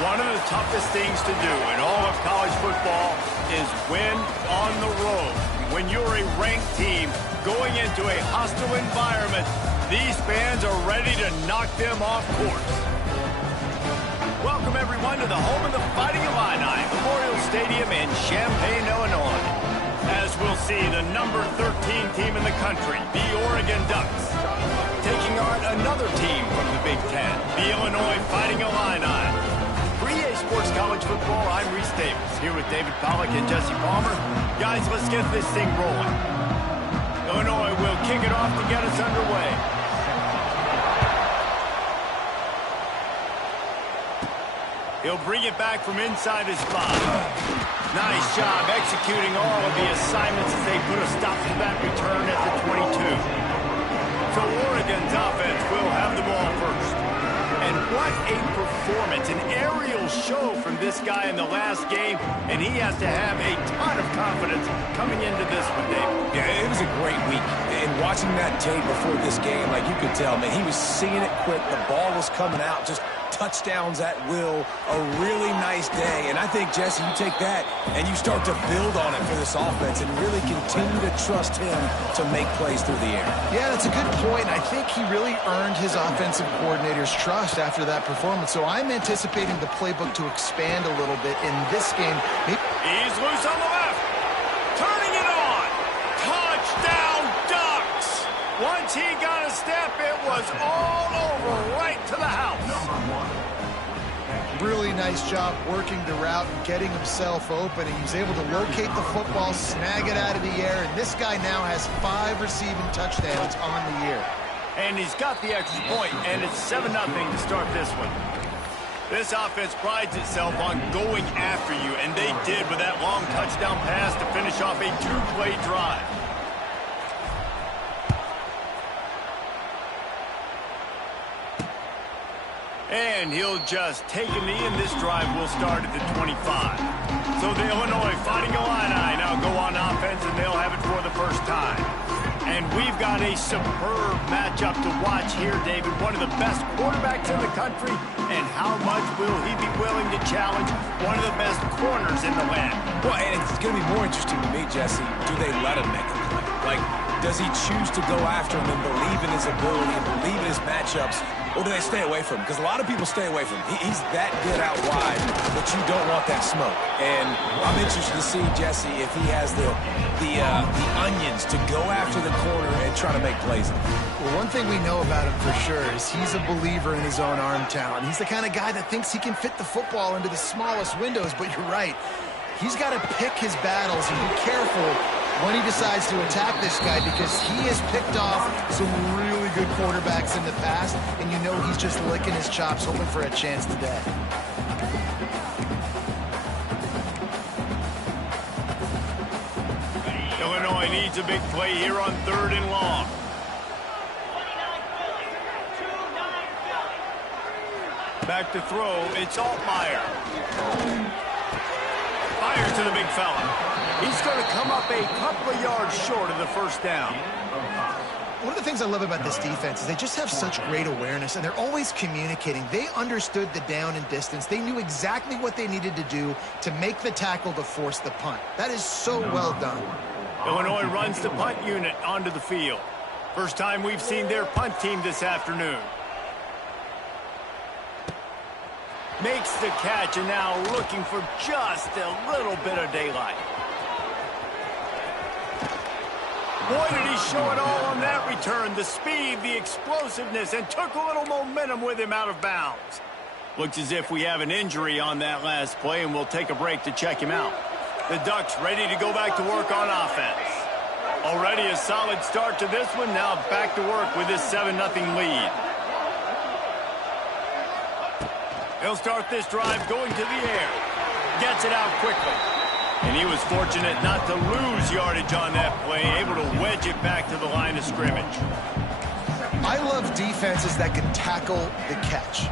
One of the toughest things to do in all of college football is win on the road. When you're a ranked team going into a hostile environment, these fans are ready to knock them off course. Welcome, everyone, to the home of the Fighting Illini, Memorial Stadium in Champaign, Illinois. As we'll see, the number 13 team in the country, the Oregon Ducks, taking on another team from the Big Ten, the Illinois Fighting Illini. For EA Sports College Football, I'm Reese Davis, here with David Pollack and Jesse Palmer. Guys, let's get this thing rolling. Illinois will kick it off to get us underway. He'll bring it back from inside his spot. Nice job executing all of the assignments as they put a stop to that return at the 22. So Oregon's offense will have the ball first. And what a performance, an aerial show from this guy in the last game, and he has to have a ton of confidence coming into this one, Dave. Yeah, it was a great week. And watching that tape before this game, like you could tell, man, he was seeing it quick. The ball was coming out, just touchdowns at will, a really nice day. And I think, Jesse, you take that and you start to build on it for this offense and really continue to trust him to make plays through the air. Yeah, that's a good point. I think he really earned his offensive coordinator's trust after that performance. So I'm anticipating the playbook to expand a little bit in this game. He's loose on the left. Turning it on. Touchdown, Ducks. Once he got a step, it was all over right to the house. Really nice job working the route and getting himself open. He was able to locate the football, snag it out of the air, and this guy now has 5 receiving touchdowns on the year. And he's got the extra point, and it's 7-0 to start this one. This offense prides itself on going after you, and they did with that long touchdown pass to finish off a 2-play drive. And he'll just take a knee, and this drive will start at the 25. So the Illinois Fighting Illini now go on offense, and they'll have it for the first time. And we've got a superb matchup to watch here, David. One of the best quarterbacks in the country, and how much will he be willing to challenge one of the best corners in the land? Well, and it's going to be more interesting to me, Jesse, do they let him make a play? Like, does he choose to go after him and believe in his ability and believe in his matchups, or do they stay away from him? Because a lot of people stay away from him. He's that good out wide, but you don't want that smoke. And I'm interested to see, Jesse, if he has the onions to go after the corner and try to make plays. Well, one thing we know about him for sure is he's a believer in his own arm talent. He's the kind of guy that thinks he can fit the football into the smallest windows, but you're right. He's got to pick his battles and be careful when he decides to attack this guy, because he has picked off some really good quarterbacks in the past, and you know he's just licking his chops, hoping for a chance today. Illinois needs a big play here on 3rd and long. Back to throw, it's Altmaier. Fires to the big fella. He's going to come up a couple of yards short of the first down. One of the things I love about this defense is they just have such great awareness, and they're always communicating. They understood the down and distance. They knew exactly what they needed to do to make the tackle to force the punt. That is so well done. Illinois runs the punt unit onto the field. First time we've seen their punt team this afternoon. Makes the catch, and now looking for just a little bit of daylight. Boy, did he show it all on that return. The speed, the explosiveness, and took a little momentum with him out of bounds. Looks as if we have an injury on that last play, and we'll take a break to check him out. The Ducks ready to go back to work on offense. Already a solid start to this one. Now back to work with this 7-0 lead. He'll start this drive going to the air. Gets it out quickly. And he was fortunate not to lose yardage on that play, able to wedge it back to the line of scrimmage. I love defenses that can tackle the catch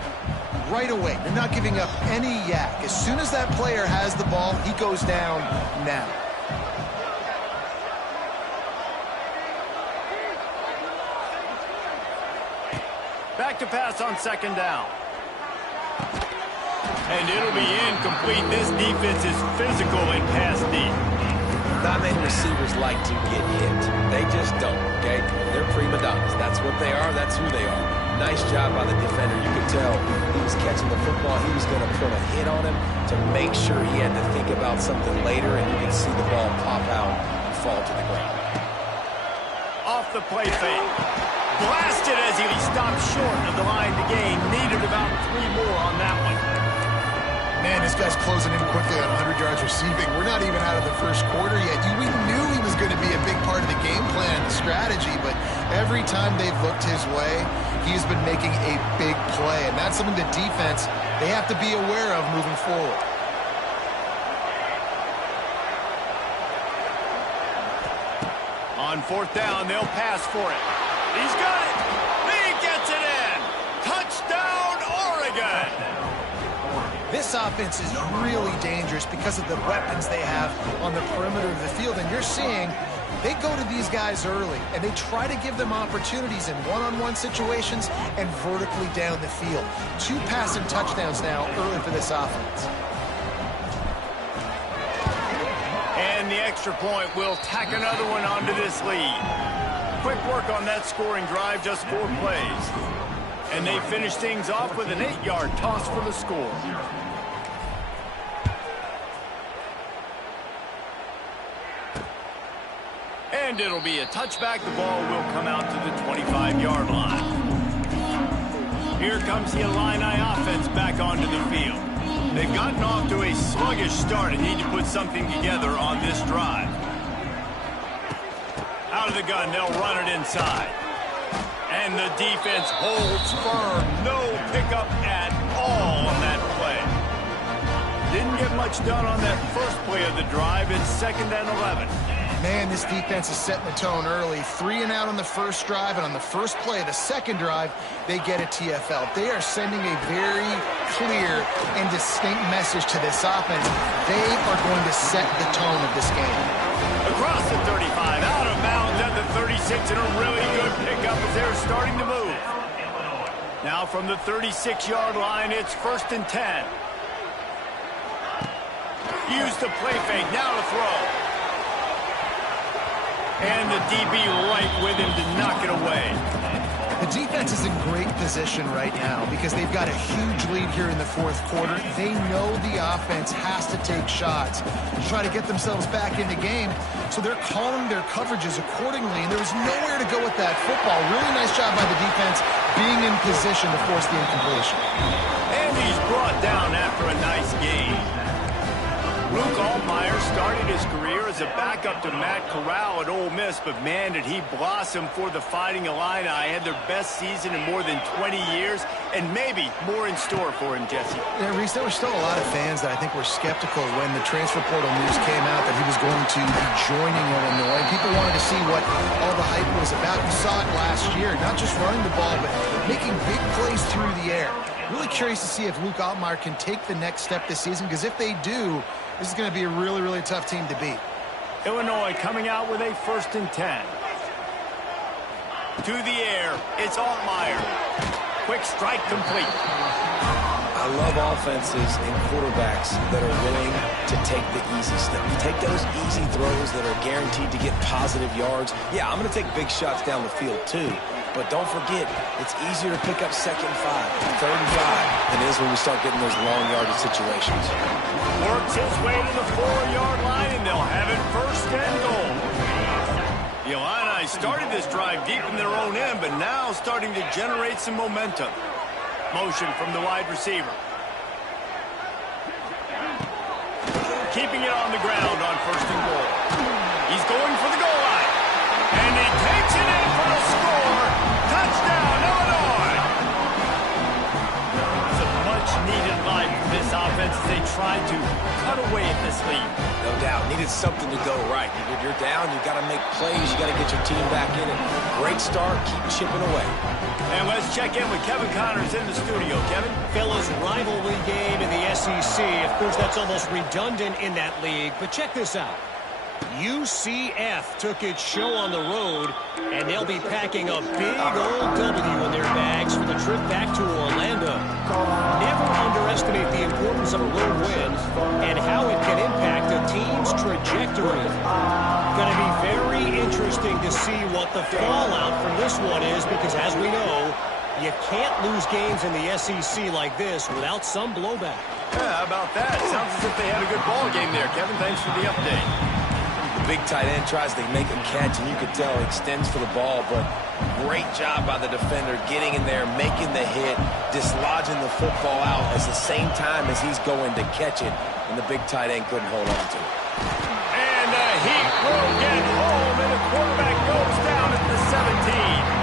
right away. They're not giving up any yak. As soon as that player has the ball, he goes down now. Back to pass on 2nd down. And it'll be incomplete. This defense is physical and pass deep. Not many receivers like to get hit. They just don't, okay? They're prima donnas. That's what they are. That's who they are. Nice job by the defender. You could tell he was catching the football. He was going to put a hit on him to make sure he had to think about something later, and you can see the ball pop out and fall to the ground. Off the play fake. Blasted as he stopped short of the line to gain. Needed about 3 more on that one. Man, this guy's closing in quickly on 100 yards receiving. We're not even out of the first quarter yet. We knew he was going to be a big part of the game plan, the strategy, but every time they've looked his way, he's been making a big play, and that's something the defense, they have to be aware of moving forward. On 4th down, they'll pass for it. He's got it. He gets it in. Touchdown, Oregon. This offense is really dangerous because of the weapons they have on the perimeter of the field. And you're seeing they go to these guys early, and they try to give them opportunities in one-on-one situations and vertically down the field. 2 passing touchdowns now early for this offense. And the extra point will tack another one onto this lead. Quick work on that scoring drive, just 4 plays. And they finish things off with an 8-yard toss for the score. And it'll be a touchback. The ball will come out to the 25-yard line. Here comes the Illini offense back onto the field. They've gotten off to a sluggish start and need to put something together on this drive. Out of the gun, they'll run it inside. And the defense holds firm. No pickup at all on that play. Didn't get much done on that first play of the drive. It's 2nd and 11. Man, this defense is setting the tone early. 3 and out on the first drive, and on the first play of the second drive, they get a TFL. They are sending a very clear and distinct message to this offense. They are going to set the tone of this game. Across the 35, out of bounds at the 36, and a really good pickup as they're starting to move. Now from the 36-yard line, it's 1st and 10. Use the play fake, now to throw. And the DB right with him to knock it away. The defense is in great position right now because they've got a huge lead here in the 4th quarter. They know the offense has to take shots to try to get themselves back in the game, so they're calling their coverages accordingly, and there was nowhere to go with that football. Really nice job by the defense being in position to force the incompletion. And he's brought down after a nice game. Luke Altmyer started his career as a backup to Matt Corral at Ole Miss, but man, did he blossom for the Fighting Illini. Had their best season in more than 20 years, and maybe more in store for him, Jesse. Yeah, Reese, there were still a lot of fans that I think were skeptical when the transfer portal news came out that he was going to be joining Illinois. People wanted to see what all the hype was about. You saw it last year, not just running the ball, but making big plays through the air. Really curious to see if Luke Altmyer can take the next step this season, because if they do, this is going to be a really, really tough team to beat. Illinois coming out with a 1st and 10. To the air, it's Altmyer. Quick strike complete. I love offenses and quarterbacks that are willing to take the easy stuff. Take those easy throws that are guaranteed to get positive yards. Yeah, I'm going to take big shots down the field too. But don't forget, it's easier to pick up 2nd and 5, 3rd and 5 than it is when we start getting those long yardage situations. Works his way to the 4-yard line, and they'll have it 1st and goal. The Illini started this drive deep in their own end, but now starting to generate some momentum. Motion from the wide receiver. Keeping it on the ground on 1st and goal. He's going for the goal line. And he takes it in for a score. Touchdown, Illinois! It's a much-needed life for this offense as they try to cut away at this lead. No doubt. Needed something to go right. When you're down, you got to make plays. You got to get your team back in it. Great start. Keep chipping away. And let's check in with Kevin Connors in the studio. Kevin? Fellas, rivalry game in the SEC. Of course, that's almost redundant in that league. But check this out. UCF took its show on the road, and they'll be packing a big old W in their bags for the trip back to Orlando. Never underestimate the importance of a road win and how it can impact a team's trajectory. Going to be very interesting to see what the fallout from this one is because, as we know, you can't lose games in the SEC like this without some blowback. Yeah, how about that? Sounds as if they had a good ball game there. Kevin, thanks for the update. The big tight end tries to make a catch, and you could tell he extends for the ball, but great job by the defender getting in there, making the hit, dislodging the football out at the same time as he's going to catch it, and the big tight end couldn't hold on to it. And he will get home, and the quarterback goes down at the 17.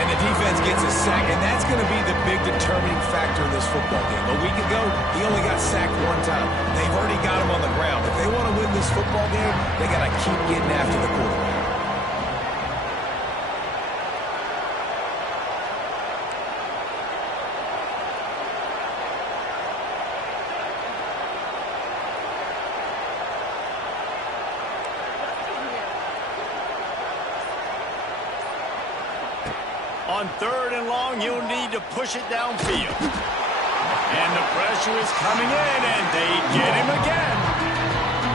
And the defense gets a sack, and that's going to be the big determining factor in this football game. A week ago, he only got sacked one time. They've already got him on the ground. If they want to win this football game, they got to keep getting after the quarterback. On 3rd and long, you'll need to push it downfield. And the pressure is coming in, and they get him again.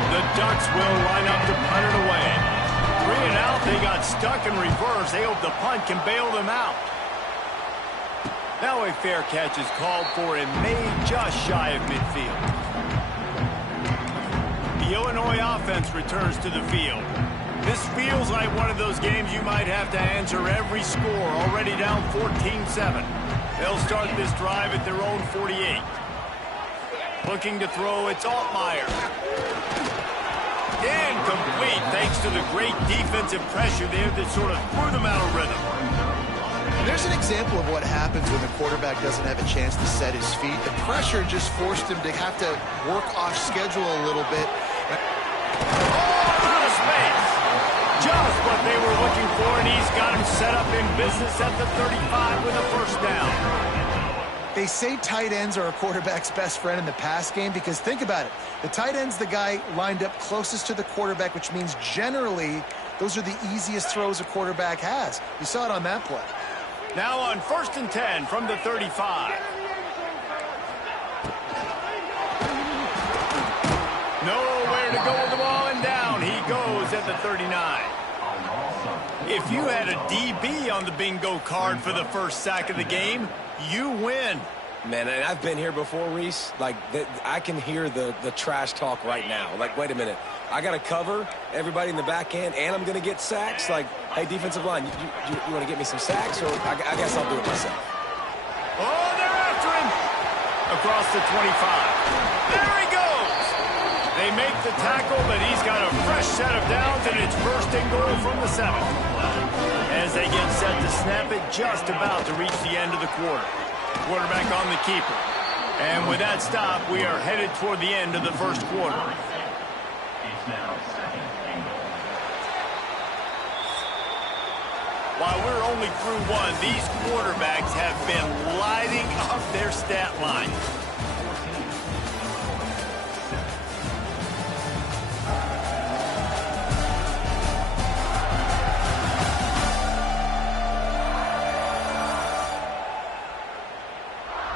The Ducks will line up to punt it away. 3 and out, they got stuck in reverse. They hope the punt can bail them out. Now a fair catch is called for and made just shy of midfield. The Illinois offense returns to the field. This feels like one of those games you might have to answer every score, already down 14-7. They'll start this drive at their own 48. Looking to throw, it's Altmaier. Incomplete, thanks to the great defensive pressure there that sort of threw them out of rhythm. There's an example of what happens when the quarterback doesn't have a chance to set his feet. The pressure just forced him to have to work off schedule a little bit. Just what they were looking for, and he's got him set up in business at the 35 with a first down. They say tight ends are a quarterback's best friend in the pass game because think about it. The tight end's the guy lined up closest to the quarterback, which means generally those are the easiest throws a quarterback has. You saw it on that play. Now on 1st and 10 from the 35. Nowhere to go with the ball, and down he goes at the 39. If you had a DB on the bingo card for the first sack of the game, you win. Man, and I've been here before, Reese. Like, I can hear the trash talk right now. Like, wait a minute. I got to cover everybody in the back end, and I'm going to get sacks. Like, hey, defensive line, you want to get me some sacks? Or I guess I'll do it myself. Oh, they're after him. Across the 25. There he goes. They make the tackle, but he's got a fresh set of downs, and it's 1st and goal from the 7. As they get set to snap it, just about to reach the end of the quarter. Quarterback on the keeper. And with that stop, we are headed toward the end of the first quarter. While we're only through one, these quarterbacks have been lighting up their stat line.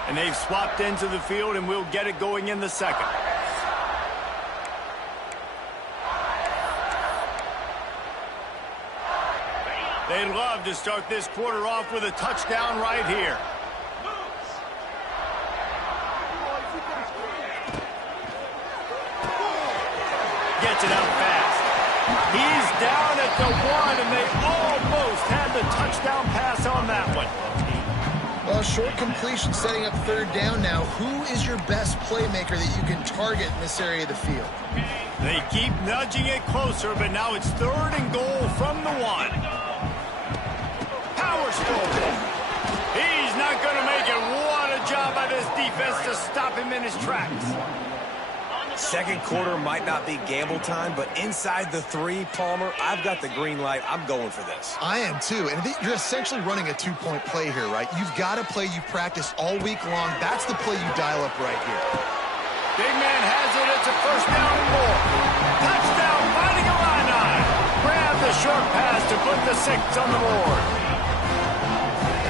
And they've swapped into the field, and we'll get it going in the second. They'd love to start this quarter off with a touchdown right here. Gets it out fast. He's down at the 1, and they almost had the touchdown pass on that one. Well, short completion setting up 3rd down now. Who is your best playmaker that you can target in this area of the field? They keep nudging it closer, but now it's 3rd and goal from the 1. Power stroke. He's not going to make it. What a job by this defense to stop him in his tracks. Second quarter might not be gamble time, but inside the 3, Palmer, I've got the green light. I'm going for this. I am too, and you're essentially running a 2-point play here, right? You've got a play you've practiced all week long. That's the play you dial up right here. Big man has it. It's a 1st down and more. Touchdown, fighting Illini. Grab the short pass to put the 6 on the board.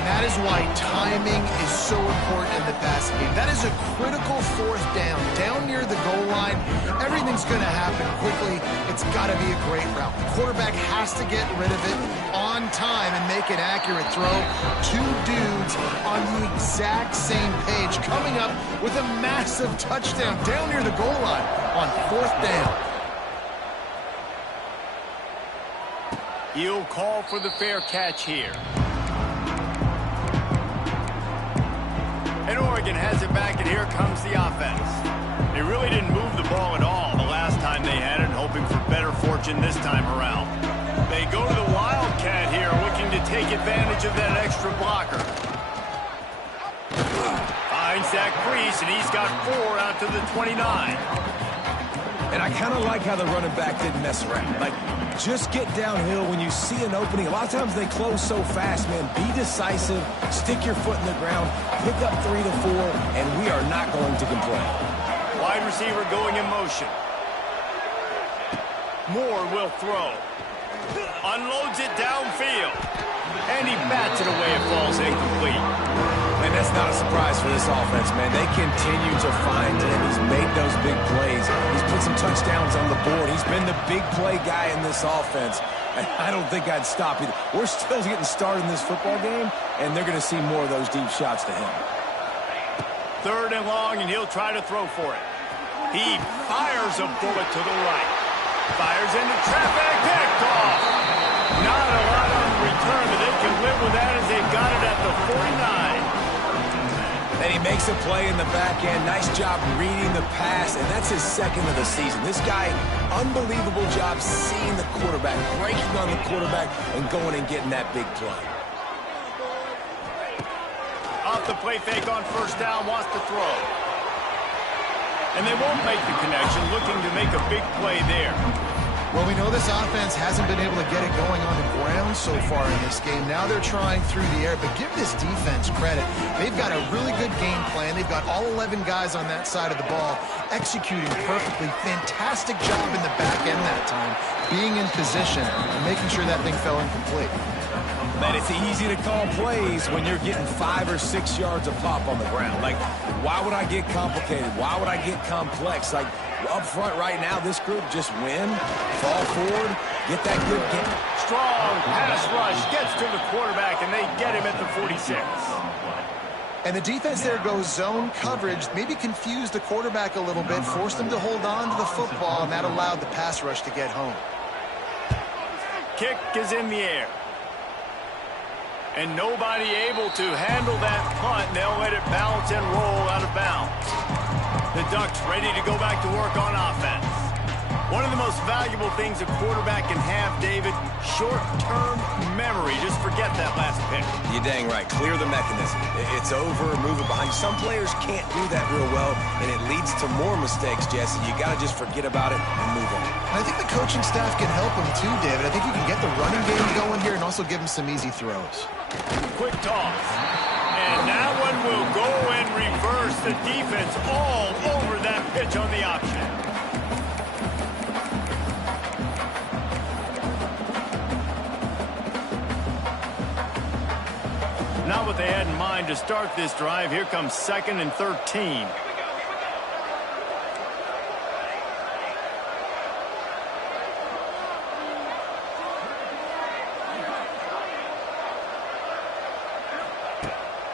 And that is why timing is so important in the passing game. That is a critical fourth down. Down near the goal line, everything's going to happen quickly. It's got to be a great route. The quarterback has to get rid of it on time and make an accurate throw. Two dudes on the exact same page coming up with a massive touchdown down near the goal line on fourth down. He'll call for the fair catch here. And Oregon has it back, and here comes the offense. They really didn't move the ball at all the last time they had it, hoping for better fortune this time around. They go to the Wildcat here, looking to take advantage of that extra blocker. Finds that crease, and he's got 4 out to the 29. And I kind of like how the running back didn't mess around. Like, just get downhill when you see an opening. A lot of times they close so fast, man. Be decisive, stick your foot in the ground, pick up 3 to 4, and we are not going to complain. Wide receiver going in motion. Moore will throw. Unloads it downfield. And he bats it away. It falls incomplete. And that's not a surprise for this offense, man. They continue to find him. He's made those big plays. He's put some touchdowns on the board. He's been the big play guy in this offense. And I don't think I'd stop either. We're still getting started in this football game, and they're going to see more of those deep shots to him. 3rd and long, and he'll try to throw for it. He fires a bullet to the right. Fires into traffic. Picked off. Not a lot on the return, but they can live with that as they've got it at the 49. And he makes a play in the back end. Nice job reading the pass, and that's his 2nd of the season. This guy, unbelievable job seeing the quarterback, breaking on the quarterback, and going and getting that big play. Off the play fake on 1st down, wants to throw. And they won't make the connection, looking to make a big play there. Well, we know this offense hasn't been able to get it going on the ground so far in this game. Now they're trying through the air, but give this defense credit. They've got a really good game plan. They've got all 11 guys on that side of the ball executing perfectly. Fantastic job in the back end that time, being in position and making sure that thing fell incomplete. Man, it's easy to call plays when you're getting 5 or 6 yards of pop on the ground. Like, why would I get complicated? Why would I get complex? Like, up front right now, this group just win, fall forward, get that good game. Strong pass rush, gets to the quarterback, and they get him at the 46. And the defense there goes zone coverage, maybe confused the quarterback a little bit, forced him to hold on to the football, and that allowed the pass rush to get home. Kick is in the air. And nobody able to handle that punt. They'll let it bounce and roll out of bounds. The Ducks ready to go back to work on offense. One of the most valuable things a quarterback can have, David, short-term memory. Just forget that last pick. You're dang right. Clear the mechanism. It's over, move it behind. Some players can't do that real well, and it leads to more mistakes, Jesse. You got to just forget about it and move on. I think the coaching staff can help him too, David. I think you can get the running game going here and also give him some easy throws. Quick toss. And that one will go and reverse the defense all over that pitch on the option. Not what they had in mind to start this drive. Here comes 2nd and 13.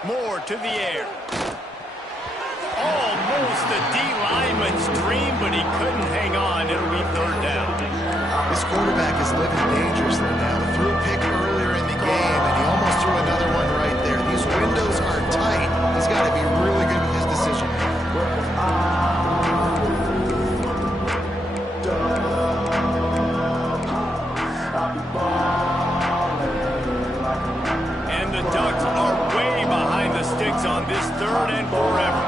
Moore to the air. Almost a D lineman's dream, but he couldn't hang on. It'll be 3rd down. This quarterback is living dangerously now. He threw a pick earlier in the game, and he almost threw another one right there. These windows are tight. He's got to be really good with his decision. And the Ducks are way behind the sticks on this 3rd and forever.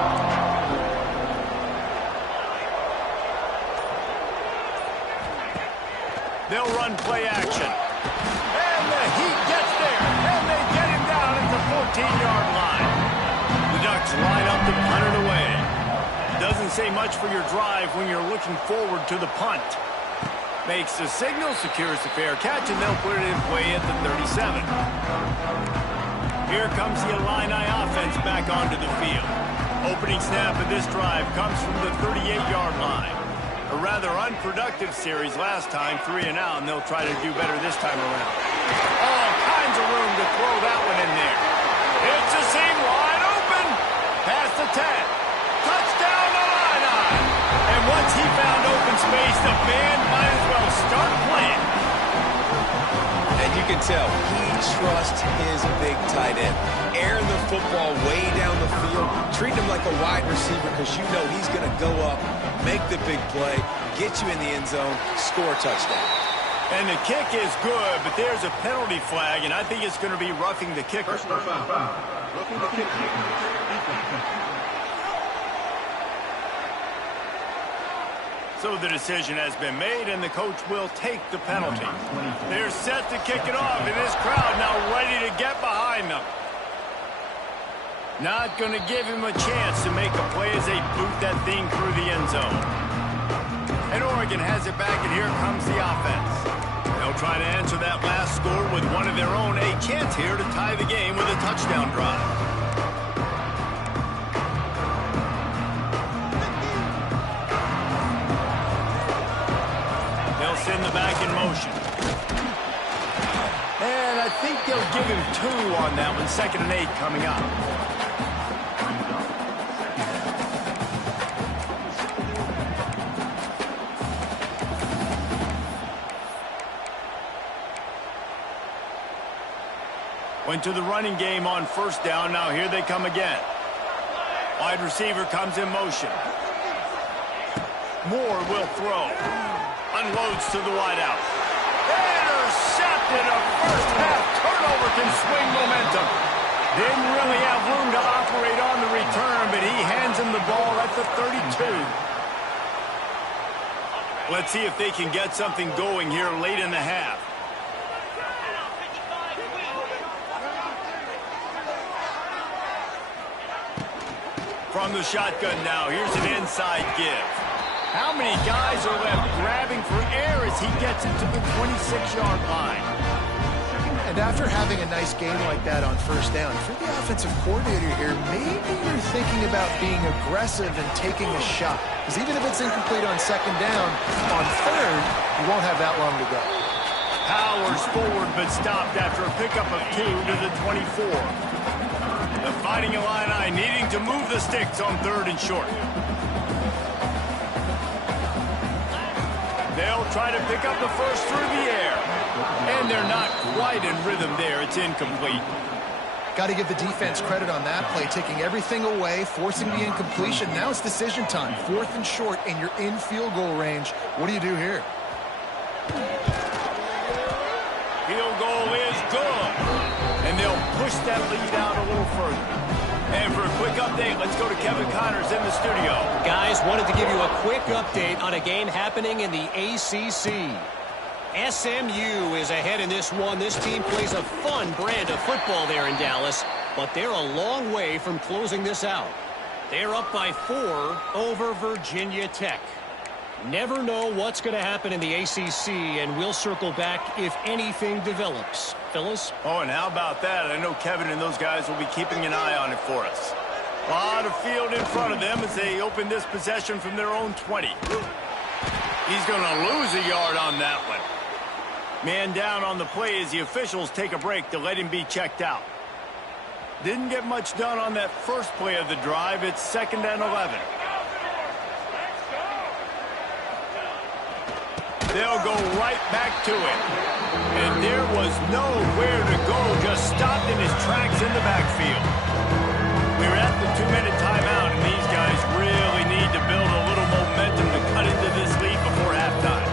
They'll run play action. And the Heat gets there. And they get him down at the 14-yard line. The Ducks line up to punt it away. Doesn't say much for your drive when you're looking forward to the punt. Makes the signal, secures the fair catch, and they'll put it in play at the 37. Here comes the Illini offense back onto the field. Opening snap of this drive comes from the 38-yard line. A rather unproductive series last time, 3 and out, and they'll try to do better this time around. All kinds of room to throw that one in there. It's a seam wide open. Past the 10. Touchdown, Illini. And once he found open space, the band might as well start playing. And you can tell he trusts his big tight end. Airing the football way down the field, treating him like a wide receiver because you know he's going to go up, make the big play, get you in the end zone, score a touchdown. And the kick is good, but there's a penalty flag, and I think it's going to be roughing the kicker. Roughing the kicker. So the decision has been made, and the coach will take the penalty. They're set to kick it off, and this crowd now ready to get behind them. Not going to give him a chance to make a play as they boot that thing through the end zone. And Oregon has it back, and here comes the offense. They'll try to answer that last score with one of their own. A chance here to tie the game with a touchdown drive. They'll send the back in motion. And I think they'll give him 2 on that one. 2nd and 8 coming up. Went to the running game on 1st down. Now here they come again. Wide receiver comes in motion. Moore will throw. Unloads to the wideout. Intercepted. A first half turnover can swing momentum. Didn't really have room to operate on the return, but he hands him the ball at the 32. Let's see if they can get something going here late in the half. From the shotgun now, here's an inside give. How many guys are left grabbing for air as he gets into the 26-yard line? And after having a nice game like that on 1st down, if you're the offensive coordinator here, maybe you're thinking about being aggressive and taking a shot. Because even if it's incomplete on 2nd down, on 3rd, you won't have that long to go. Powers forward, but stopped after a pickup of 2 to the 24. The Fighting Illini needing to move the sticks on 3rd and short. They'll try to pick up the first through the air. And they're not quite in rhythm there. It's incomplete. Got to give the defense credit on that play, taking everything away, forcing the incompletion. Now it's decision time. 4th and short, and you're in field goal range. What do you do here? Field goal is good. And they'll push that lead out a little further. And for a quick update, let's go to Kevin Connors in the studio. Guys, wanted to give you a quick update on a game happening in the ACC. SMU is ahead in this one. This team plays a fun brand of football there in Dallas, but they're a long way from closing this out. They're up by 4 over Virginia Tech. Never know what's going to happen in the ACC, and we'll circle back if anything develops. Phyllis? Oh, and how about that? I know Kevin and those guys will be keeping an eye on it for us. A lot of field in front of them as they open this possession from their own 20. He's going to lose a yard on that one. Man down on the play as the officials take a break to let him be checked out. Didn't get much done on that first play of the drive. It's 2nd and 11. They'll go right back to it. And there was nowhere to go, just stopped in his tracks in the backfield. We're at the 2-minute timeout, and these guys really need to build a little momentum to cut into this lead before halftime.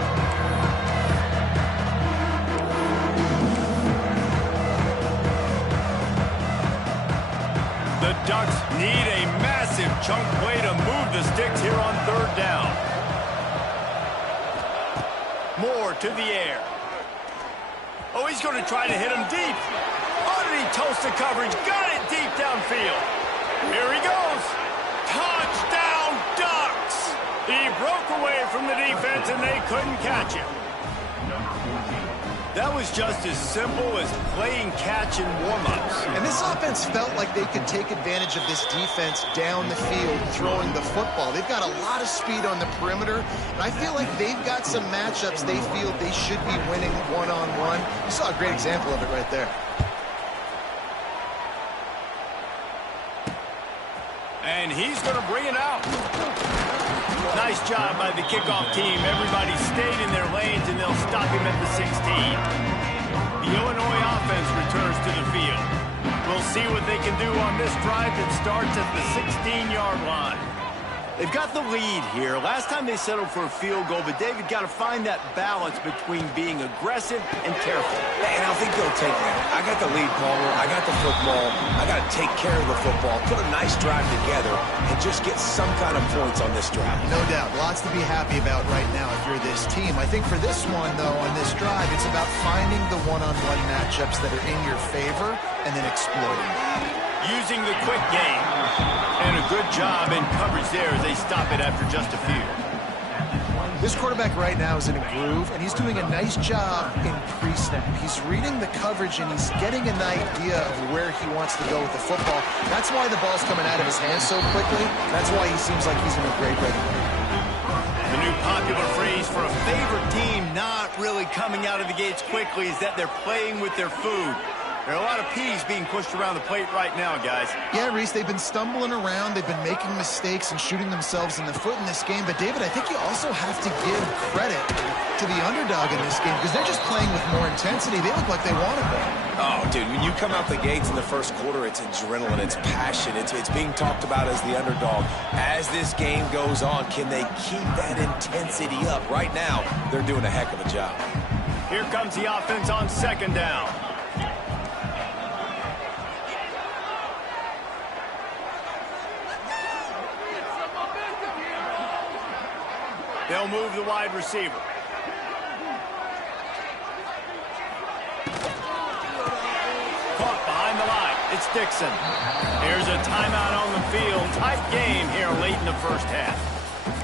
The Ducks need a massive chunk play to move the sticks here on 3rd down. Moore to the air. Oh, he's going to try to hit him deep. Underneath toast the coverage. Got it deep downfield. Here he goes. Touchdown, Ducks. He broke away from the defense, and they couldn't catch him. That was just as simple as playing catch in warm-ups. And this offense felt like they could take advantage of this defense down the field throwing the football. They've got a lot of speed on the perimeter, and I feel like they've got some matchups they feel they should be winning one-on-one. You saw a great example of it right there. And he's going to bring it out. Nice job by the kickoff team. Everybody stayed in their lanes, and they'll stop him at the 16. The Illinois offense returns to the field. We'll see what they can do on this drive that starts at the 16-yard line. They've got the lead here. Last time they settled for a field goal, but David got to find that balance between being aggressive and careful. And I think they'll take that. I got the lead, Palmer. I got the football. I got to take care of the football, put a nice drive together, and just get some kind of points on this drive. No doubt. Lots to be happy about right now if you're this team. I think for this one, though, on this drive, it's about finding the one-on-one matchups that are in your favor and then exploiting them. Using the quick game. And a good job in coverage there as they stop it after just a few. This quarterback right now is in a groove, and he's doing a nice job in pre-snap. He's reading the coverage, and he's getting an idea of where he wants to go with the football. That's why the ball's coming out of his hands so quickly. That's why he seems like he's in a great ready mode. The new popular phrase for a favorite team not really coming out of the gates quickly is that they're playing with their food. There are a lot of peas being pushed around the plate right now, guys. Yeah, Reese, they've been stumbling around. They've been making mistakes and shooting themselves in the foot in this game. But, David, I think you also have to give credit to the underdog in this game because they're just playing with more intensity. They look like they want it more. Oh, dude, when you come out the gates in the first quarter, it's adrenaline, it's passion, it's being talked about as the underdog. As this game goes on, can they keep that intensity up? Right now, they're doing a heck of a job. Here comes the offense on second down. They'll move the wide receiver. Caught behind the line. It's Dixon. Here's a timeout on the field. Tight game here late in the first half.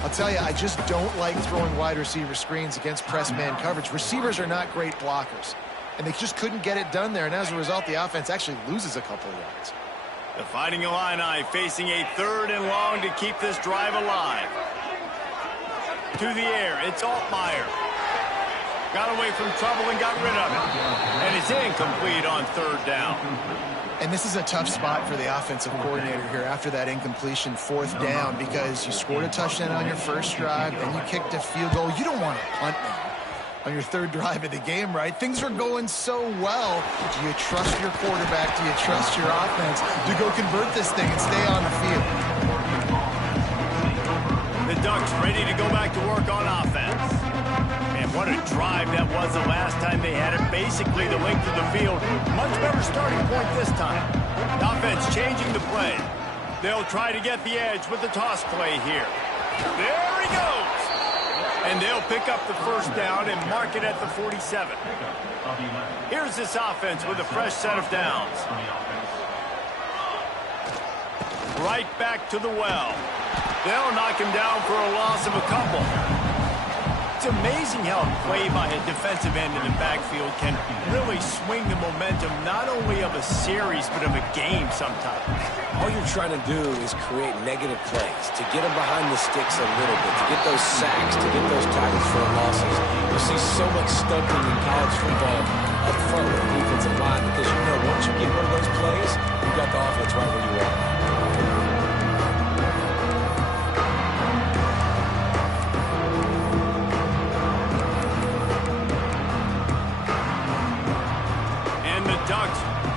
I'll tell you, I just don't like throwing wide receiver screens against press man coverage. Receivers are not great blockers, and they just couldn't get it done there, and as a result, the offense actually loses a couple of yards. The Fighting Illini facing a 3rd and long to keep this drive alive. To the air, it's Altmaier. Got away from trouble and got rid of it. And it's incomplete on 3rd down. And this is a tough spot for the offensive coordinator here after that incompletion 4th down because you scored a touchdown on your first drive, then you kicked a field goal. You don't want to punt now on your 3rd drive of the game, right? Things are going so well. Do you trust your quarterback? Do you trust your offense to go convert this thing and stay on the field? The Ducks ready to go back to work on offense. And what a drive that was the last time they had it. Basically the length of the field. Much better starting point this time. The offense changing the play. They'll try to get the edge with the toss play here. There he goes. And they'll pick up the 1st down and mark it at the 47. Here's this offense with a fresh set of downs. Right back to the well. They'll knock him down for a loss of a couple. It's amazing how a play by a defensive end in the backfield can really swing the momentum not only of a series but of a game sometimes. All you're trying to do is create negative plays, to get them behind the sticks a little bit, to get those sacks, to get those tackles for losses. You see so much stunting in college football up front with the defensive line because you know once you get one of those plays, you've got the offense right where you are.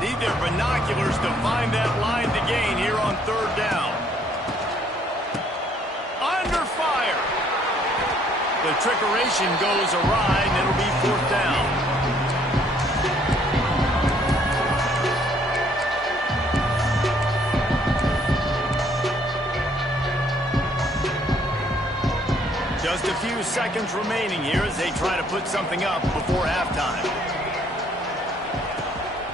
Need their binoculars to find that line to gain here on 3rd down. Under fire. The trickeration goes awry, and it'll be 4th down. Just a few seconds remaining here as they try to put something up before halftime.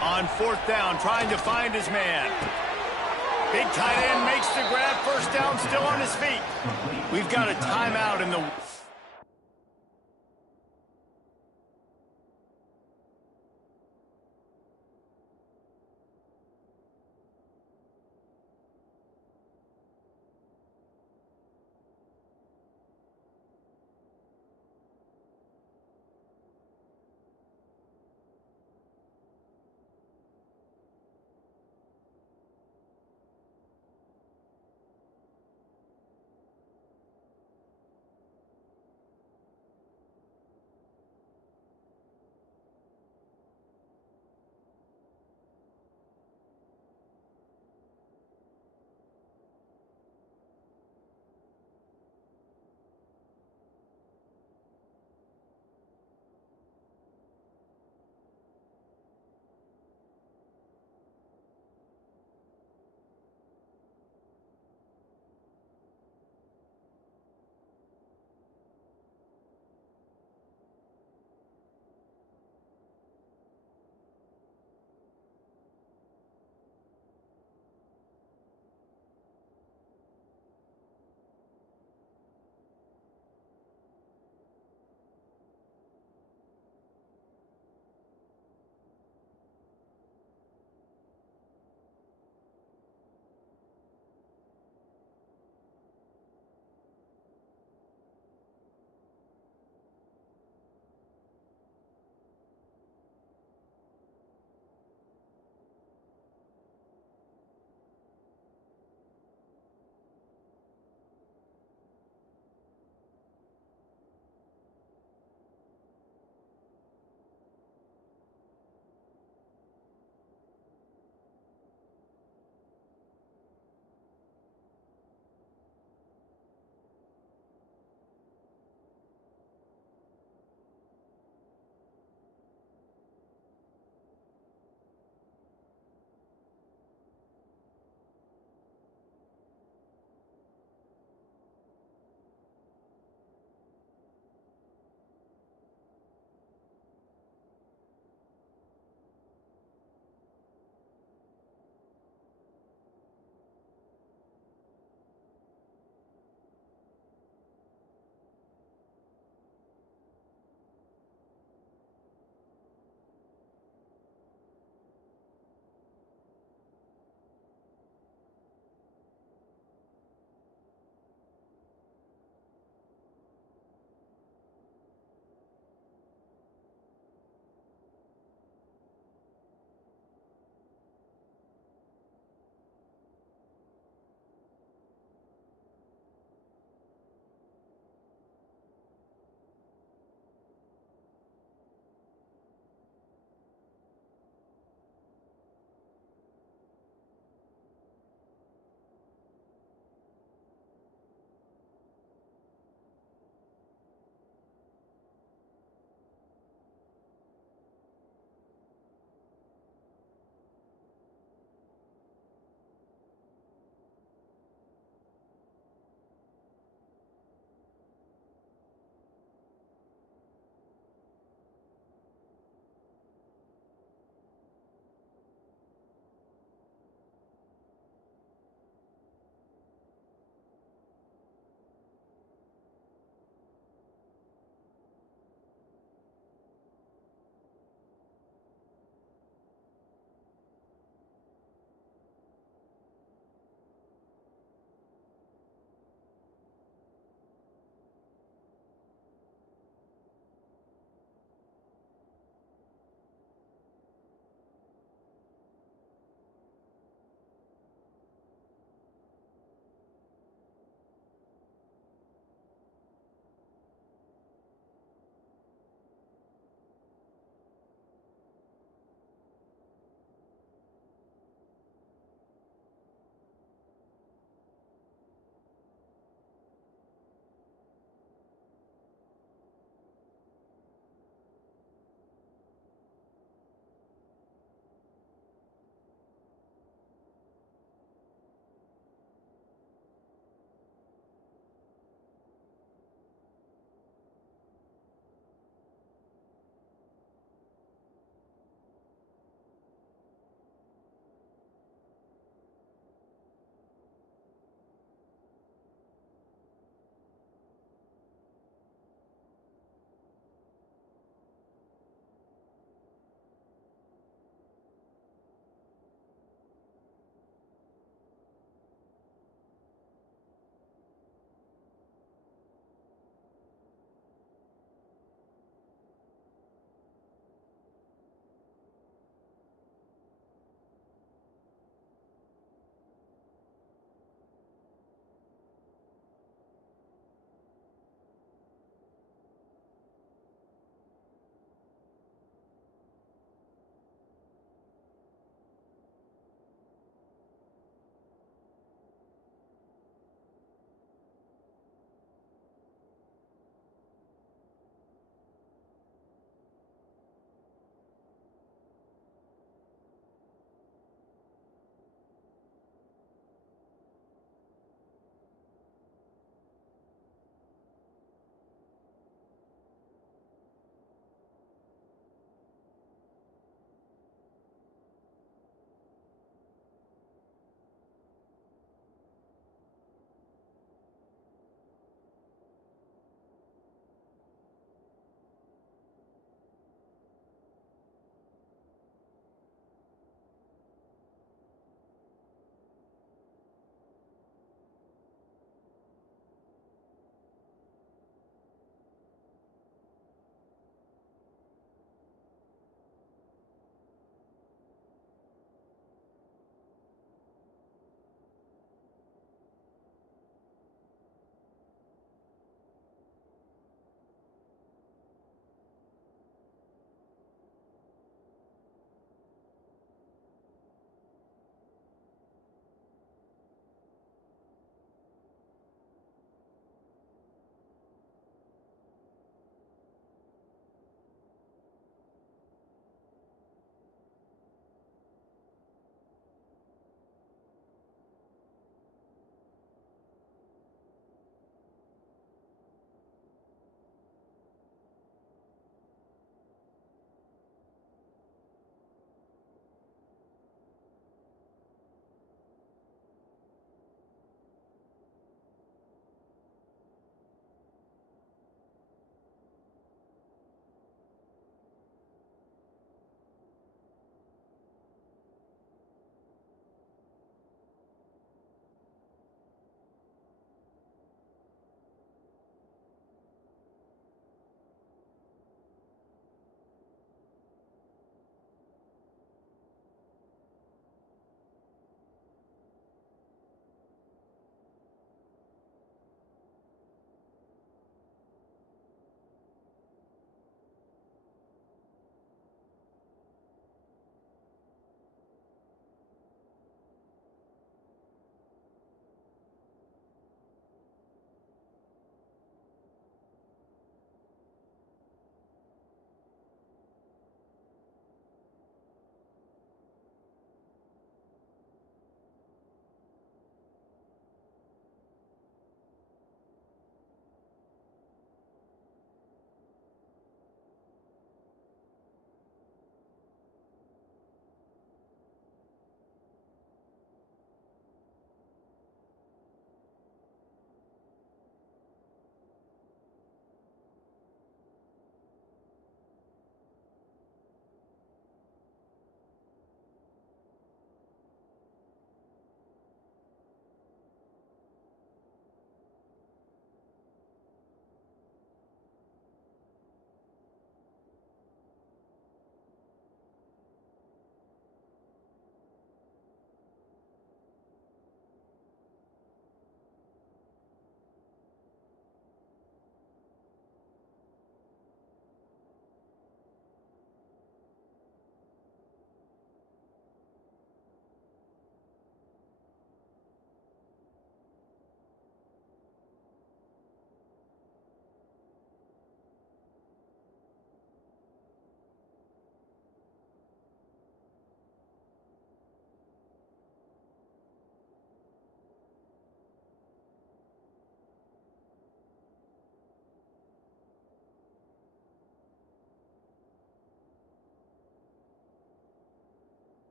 On 4th down, trying to find his man. Big tight end makes the grab. 1st down, still on his feet. We've got a timeout in the...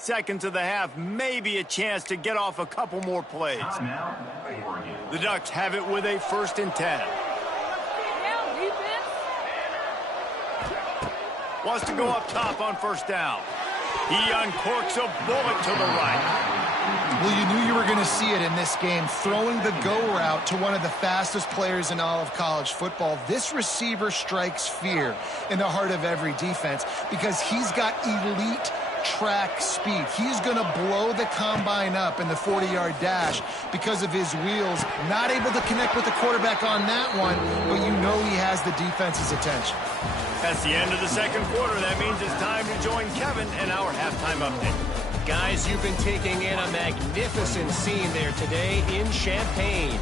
seconds of the half, maybe a chance to get off a couple more plays. The Ducks have it with a 1st and 10. Wants to go up top on 1st down. He uncorks a bullet to the right. Well, you knew you were going to see it in this game, throwing the go route to one of the fastest players in all of college football. This receiver strikes fear in the heart of every defense because he's got elite track speed. He's going to blow the combine up in the 40-yard dash because of his wheels. Not able to connect with the quarterback on that one, but you know he has the defense's attention. That's the end of the 2nd quarter. That means it's time to join Kevin in our halftime update. Guys, you've been taking in a magnificent scene there today in Champaign.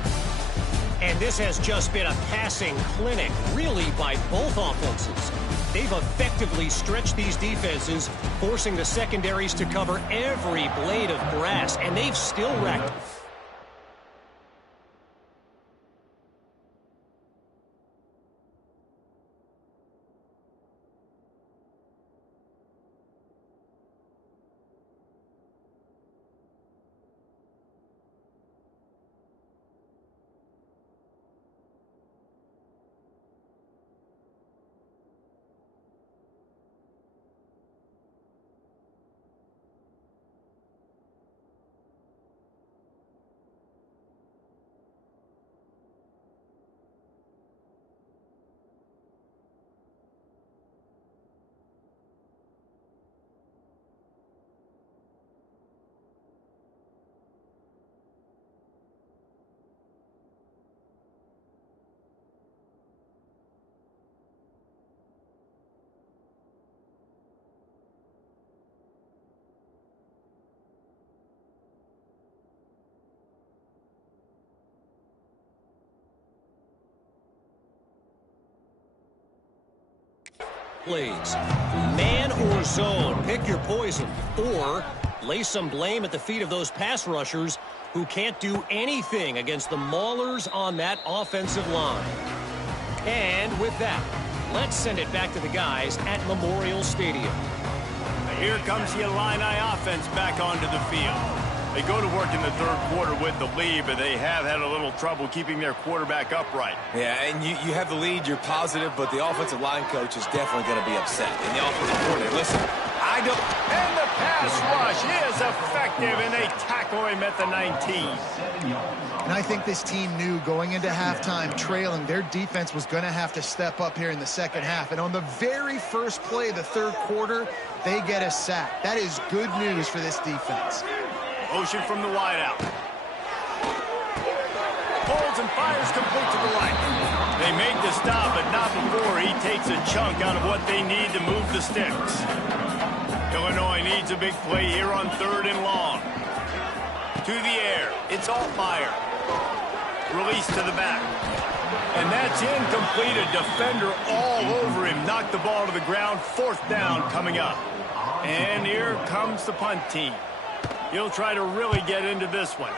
And this has just been a passing clinic, really, by both offenses. They've effectively stretched these defenses, forcing the secondaries to cover every blade of grass, and they've still racked. Plays. Man or zone, pick your poison. Or lay some blame at the feet of those pass rushers who can't do anything against the maulers on that offensive line. And with that, let's send it back to the guys at Memorial Stadium. Here comes the Illini offense back onto the field. They go to work in the 3rd quarter with the lead, but they have had a little trouble keeping their quarterback upright. Yeah, and you have the lead, you're positive, but the offensive line coach is definitely going to be upset. And the offensive coordinator, listen, I don't... And the pass rush is effective, and they tackle him at the 19. And I think this team knew going into halftime trailing, their defense was going to have to step up here in the 2nd half. And on the very first play of the 3rd quarter, they get a sack. That is good news for this defense. Motion from the wideout. Holds and fires complete to the right. They make the stop, but not before he takes a chunk out of what they need to move the sticks. Illinois needs a big play here on 3rd and long. To the air. It's Altmaier. Release to the back. And that's incomplete. A defender all over him. Knocked the ball to the ground. 4th down coming up. And here comes the punt team. He'll try to really get into this one.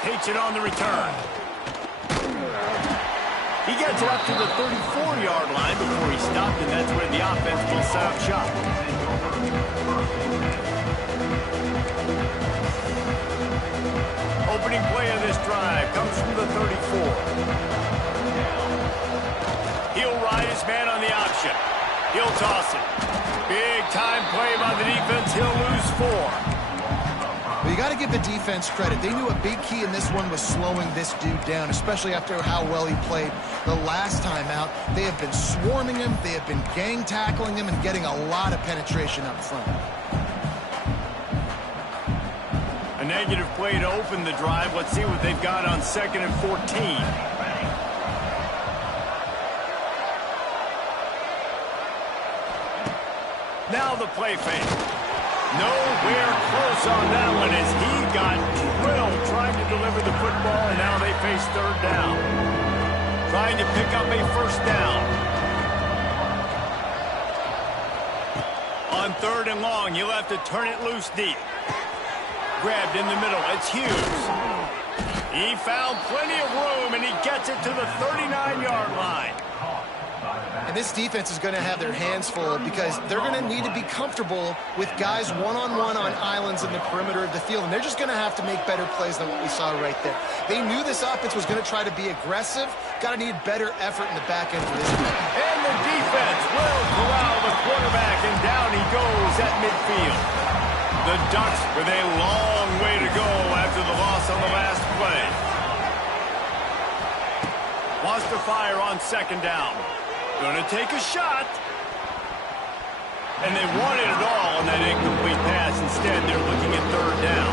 Takes it on the return. He gets it up to the 34-yard line before he stopped, and that's where the offense will set up shop. Opening play of this drive comes from the 34. He'll ride his man on the option. He'll toss it. Big time play by the defense. He'll lose 4. Well, you got to give the defense credit. They knew a big key in this one was slowing this dude down, especially after how well he played the last time out. They have been swarming him. They have been gang tackling him and getting a lot of penetration up front. A negative play to open the drive. Let's see what they've got on 2nd and 14. Now the play fake. Nowhere close on that one as he got drilled trying to deliver the football, and now they face 3rd down. Trying to pick up a 1st down. On 3rd and long, you'll have to turn it loose deep. Grabbed in the middle. It's Hughes. He found plenty of room, and he gets it to the 39-yard line. And this defense is going to have their hands full because they're going to need to be comfortable with guys one-on-one on islands in the perimeter of the field. And they're just going to have to make better plays than what we saw right there. They knew this offense was going to try to be aggressive. Got to need better effort in the back end for this game. And the defense will corral the quarterback, and down he goes at midfield. The Ducks with a long way to go after the loss on the last play. Wants to fire on second down. Going to take a shot. And they wanted it all on that incomplete pass. Instead, they're looking at third down.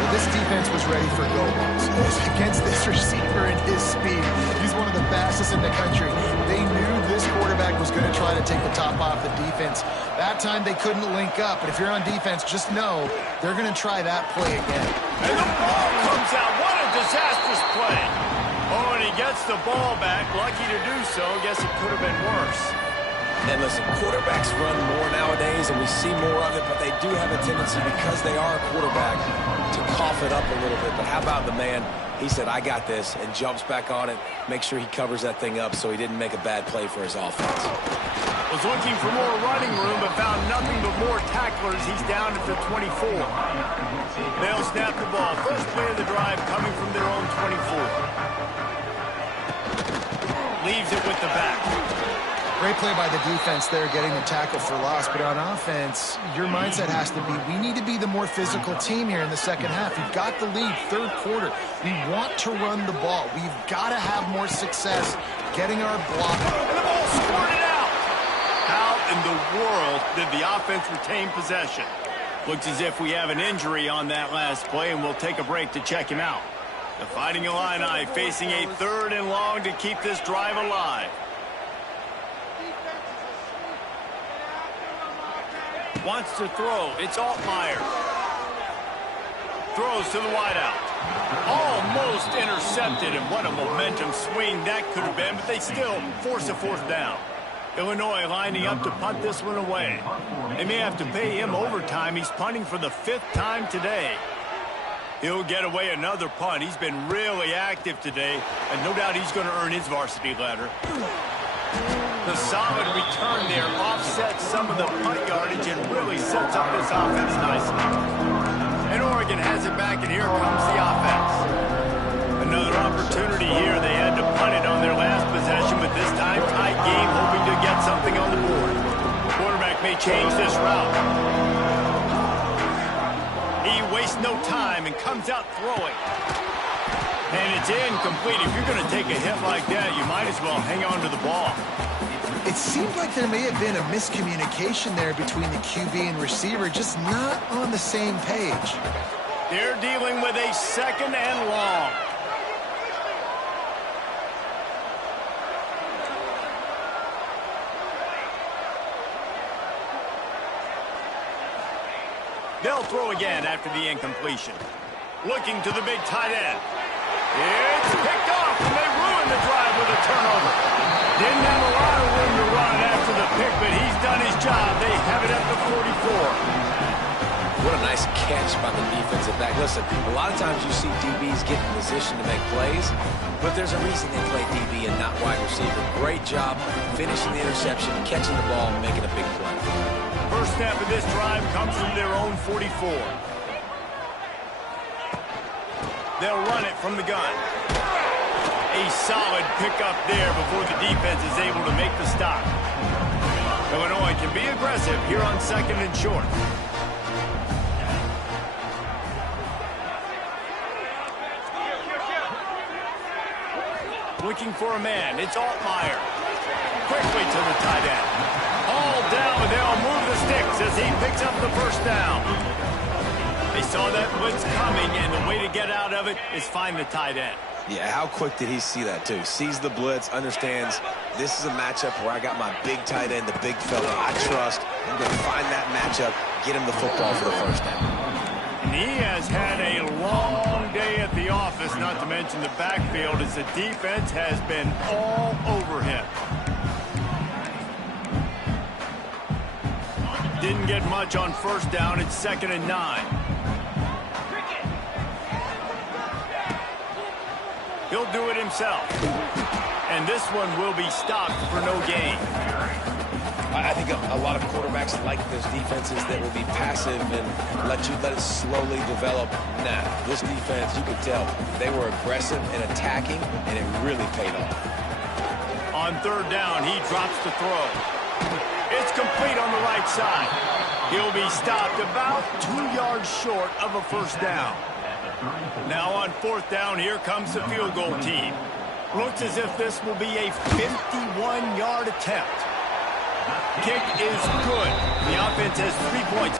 Well, this defense was ready for go-balls. Against this receiver and his speed, he's one of the fastest in the country. They knew this quarterback was going to try to take the top off the defense. That time they couldn't link up, but if you're on defense, just know they're going to try that play again. And the ball comes out. What a disastrous play. Oh, and he gets the ball back. Lucky to do so. Guess it could have been worse. And listen, quarterbacks run more nowadays, and we see more of it, but they do have a tendency, because they are a quarterback, to cough it up a little bit. But how about the man? He said, I got this, and jumps back on it, make sure he covers that thing up so he didn't make a bad play for his offense. Was looking for more running room, but found nothing but more tacklers. He's down at the 24. They'll snap the ball. First play of the drive coming from their own 24. Leaves it with the back. Great play by the defense there, getting the tackle for loss. But on offense, your mindset has to be, we need to be the more physical team here in the second half. We've got the lead, third quarter. We want to run the ball. We've got to have more success getting our block. And the ball squirted out. How in the world did the offense retain possession? Looks as if we have an injury on that last play, and we'll take a break to check him out. The Fighting Illini facing a 3rd and long to keep this drive alive. Wants to throw. It's Altmaier. Throws to the wideout. Almost intercepted, and what a momentum swing that could have been, but they still force a 4th down. Illinois lining up to punt this one away. They may have to pay him overtime. He's punting for the 5th time today. He'll get away another punt. He's been really active today, and no doubt he's going to earn his varsity letter. The solid return there offsets some of the punt yardage and really sets up this offense nicely. And Oregon has it back, and here comes the offense. Another opportunity here. They had to punt it on their last possession, but this time tight game, hoping to get something on the board. The quarterback may change this route. He wastes no time and comes out throwing. And it's incomplete. If you're going to take a hit like that, you might as well hang on to the ball. It seemed like there may have been a miscommunication there between the QB and receiver, just not on the same page. They're dealing with a 2nd and long. They'll throw again after the incompletion. Looking to the big tight end. It's picked off, and they ruined the drive with a turnover. Didn't have a lot of room to run after the pick, but he's done his job. They have it at the 44. What a nice catch by the defensive back. Listen, a lot of times you see DBs get in position to make plays, but there's a reason they play DB and not wide receiver. Great job finishing the interception, catching the ball, and making a big play. First snap of this drive comes from their own 44. They'll run it from the gun. A solid pickup there before the defense is able to make the stop. Illinois can be aggressive here on 2nd and short. Looking for a man. It's Altmaier. Quickly to the tight end. All down, but they'll move the sticks as he picks up the 1st down. They saw that blitz coming, and the way to get out of it is find the tight end. Yeah, how quick did he see that, too? Sees the blitz, understands this is a matchup where I got my big tight end, the big fella I trust. I'm going to find that matchup, get him the football for the 1st down. And he has had a long day at the office, not to mention the backfield, as the defense has been all over him. Didn't get much on 1st down. It's 2nd and 9. He'll do it himself. And this one will be stopped for no gain. I think a lot of quarterbacks like those defenses that will be passive and let it slowly develop. Nah, this defense, you could tell, they were aggressive and attacking, and it really paid off. On third down, he drops the throw. It's complete on the right side. He'll be stopped about 2 yards short of a first down. Now on fourth down, here comes the field goal team. Looks as if this will be a 51-yard attempt. Kick is good. The offense has 3 points.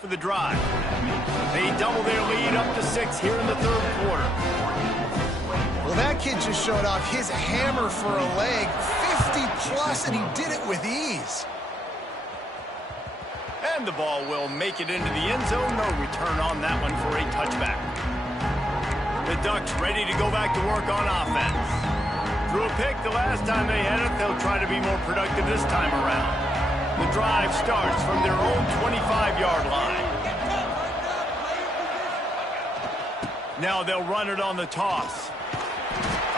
For the drive. They double their lead up to 6 here in the third quarter. Well, that kid just showed off his hammer for a leg, 50-plus, and he did it with ease. And the ball will make it into the end zone. No return on that one for a touchback. The Ducks ready to go back to work on offense. Threw a pick the last time they had it. They'll try to be more productive this time around. The drive starts from their own 25-yard line. Now they'll run it on the toss.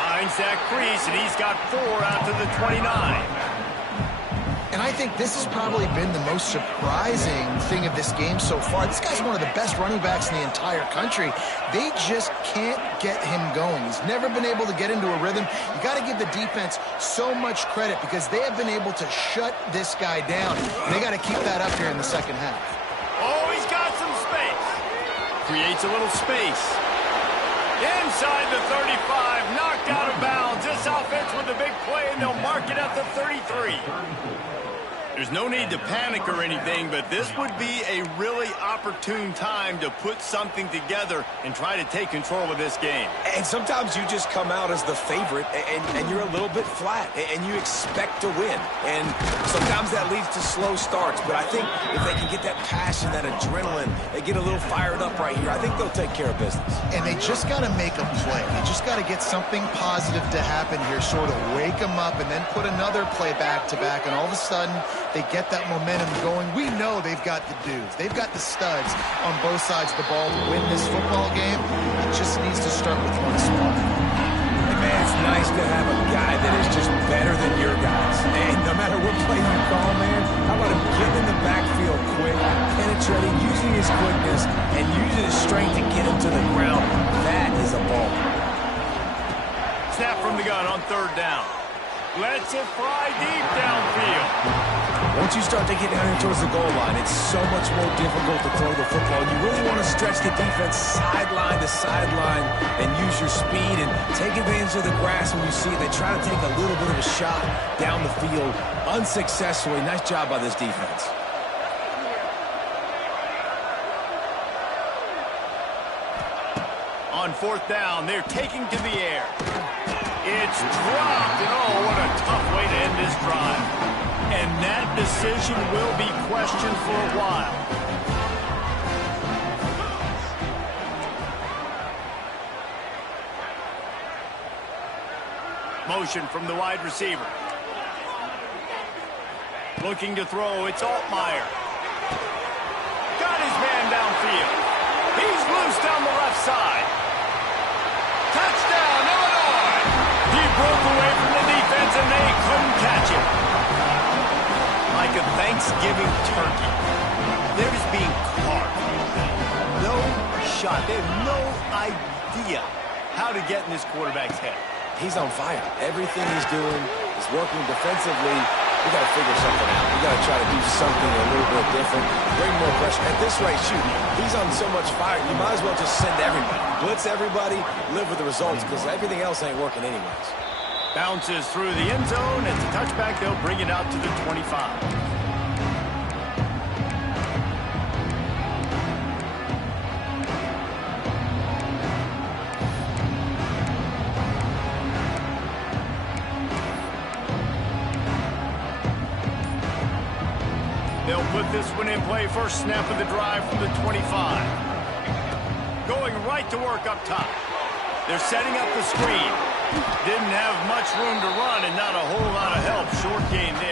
Finds that crease, and he's got 4 out to the 29. And I think this has probably been the most surprising thing of this game so far. This guy's one of the best running backs in the entire country. They just can't get him going. He's never been able to get into a rhythm. You got to give the defense so much credit because they have been able to shut this guy down. And they got to keep that up here in the second half. Oh, he's got some space. Creates a little space. Inside the 35, knocked out of bounds. This offense with a big play, and they'll mark it at the 33. There's no need to panic or anything, but this would be a really opportune time to put something together and try to take control of this game. And sometimes you just come out as the favorite, and you're a little bit flat, and you expect to win. And sometimes that leads to slow starts, but I think if they can get that passion, that adrenaline, they get a little fired up right here, I think they'll take care of business. And they just got to make a play. They just got to get something positive to happen here, sort of wake them up, and then put another play back-to-back, and all of a sudden, they get that momentum going. We know they've got the dudes. They've got the studs on both sides of the ball to win this football game. It just needs to start with one spot. Hey, man, it's nice to have a guy that is just better than your guys. And no matter what play you call, man, how about him getting in the backfield quick, penetrating, using his quickness, and using his strength to get him to the ground. That is a ball. Snap from the gun on 3rd down. Lets it fly deep downfield. Once you start to get down here towards the goal line, it's so much more difficult to throw the football. You really want to stretch the defense sideline to sideline and use your speed and take advantage of the grass when you see it. They try to take a little bit of a shot down the field unsuccessfully. Nice job by this defense. On 4th down, they're taking to the air. It's dropped, and oh, what a tough way to end this drive. And that decision will be questioned for a while. Motion from the wide receiver. Looking to throw, it's Altmaier. Got his man downfield. He's loose down the left side. Touchdown, Illinois! He broke away from the defense, and they couldn't catch him. Like a Thanksgiving turkey. They're just being carved. No shot. They have no idea how to get in this quarterback's head. He's on fire. Everything he's doing is working defensively. We got to figure something out. We got to try to do something a little bit different. Bring more pressure. At this rate, shoot, he's on so much fire. You might as well just send everybody. Blitz everybody, live with the results, because everything else ain't working anyways. Bounces through the end zone. It's a touchback. They'll bring it out to the 25. They'll put this one in play. First snap of the drive from the 25. Going right to work up top. They're setting up the screen. Didn't have much room to run and not a whole lot of help. Short gain there.